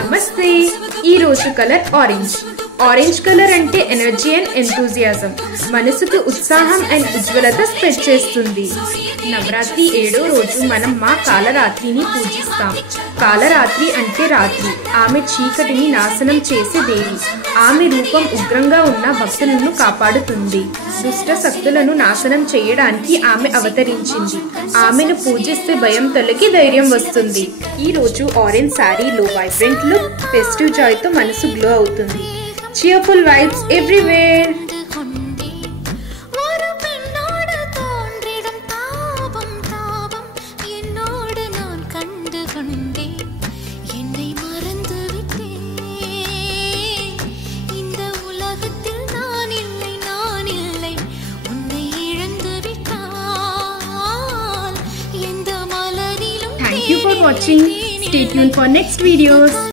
నమస్తే ఈ రోజు కలర్ ఆరెంజ్ ఆరెంజ్ కలర్ అంటే ఎనర్జీ అండ్ ఎంతూజియాజం మనసుకు ఉత్సాహం అండ్ ఉజ్వలత స్ప్రెడ్ చేస్తుంది నవరాత్రి 7వ రోజు మనం మా కాలరాత్రిని పూజిస్తాం కాలరాత్రి అంటే రాత్రి ఆమె చీకటిని నాశనం చేసే దేవి ఆమె రూపం ఉగ్రంగా ఉన్న భక్తులను కాపాడుతుంది దుష్ట శక్తులను నాశనం చేయడానికి ఆమె అవతరించింది ఆమెను పూజిస్తే భయం తొలగి ధైర్యం వస్తుంది ఈ రోజు ఆరెంజ్ సారీలో వైబ్రెంట్ లుక్ ఫెస్టివ్ జాయ్ తో మనసు గ్లో అవుతుంది cheerful vibes everywhere Thank you for watching. Stay tuned for next videos.